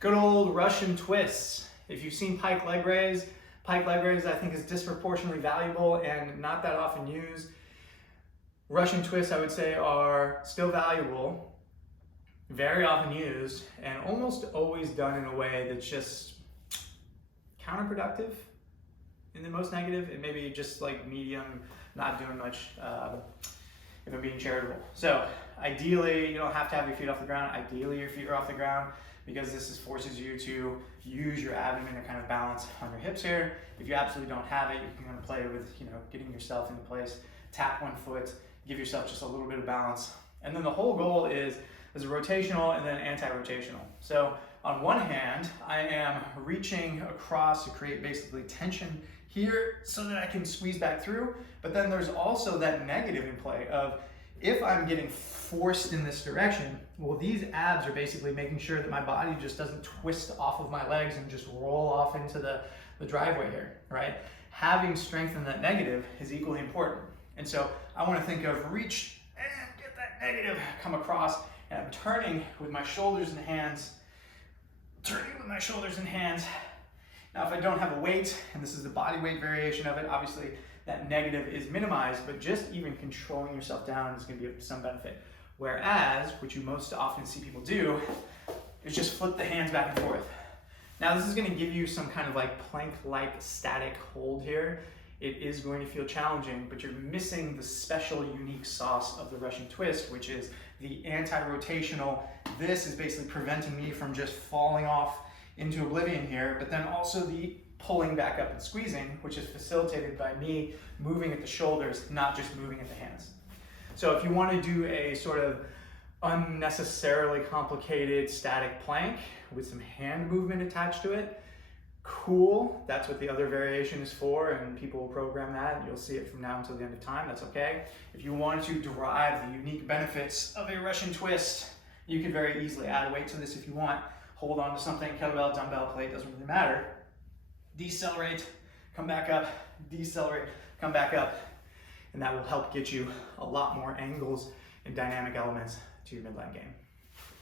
Good old Russian twists. If you've seen pike leg raise I think is disproportionately valuable and not that often used. Russian twists, I would say, are still valuable, very often used, and almost always done in a way that's just counterproductive in the most negative, and maybe just like medium, not doing much if I'm being charitable. So ideally, you don't have to have your feet off the ground. Ideally, your feet are off the ground because this forces you to use your abdomen to kind of balance on your hips here. If you absolutely don't have it, you can kind of play with, getting yourself into place, tap one foot, give yourself just a little bit of balance. And then the whole goal is a rotational and then anti-rotational. So on one hand, I am reaching across to create basically tension here so that I can squeeze back through. But then there's also that negative in play of, if I'm getting forced in this direction, well, these abs are basically making sure that my body just doesn't twist off of my legs and just roll off into the driveway here, right? Having strength in that negative is equally important. And so I want to think of reach and get that negative, come across, and I'm turning with my shoulders and hands, Now, if I don't have a weight, and this is the body weight variation of it, obviously that negative is minimized, but just even controlling yourself down is going to be of some benefit. Whereas, what you most often see people do is just flip the hands back and forth. Now, this is going to give you some kind of like plank-like static hold here. It is going to feel challenging, but you're missing the special, unique sauce of the Russian twist, which is the anti-rotational. This is basically preventing me from just falling off into oblivion here, but then also the pulling back up and squeezing, which is facilitated by me moving at the shoulders, not just moving at the hands. So if you want to do a sort of unnecessarily complicated static plank with some hand movement attached to it, cool, that's what the other variation is for, and people will program that, and you'll see it from now until the end of time, that's okay. If you want to derive the unique benefits of a Russian twist, you can very easily add a weight to this if you want. Hold on to something, kettlebell, dumbbell, plate, doesn't really matter. Decelerate, come back up, decelerate, come back up, and that will help get you a lot more angles and dynamic elements to your midline game.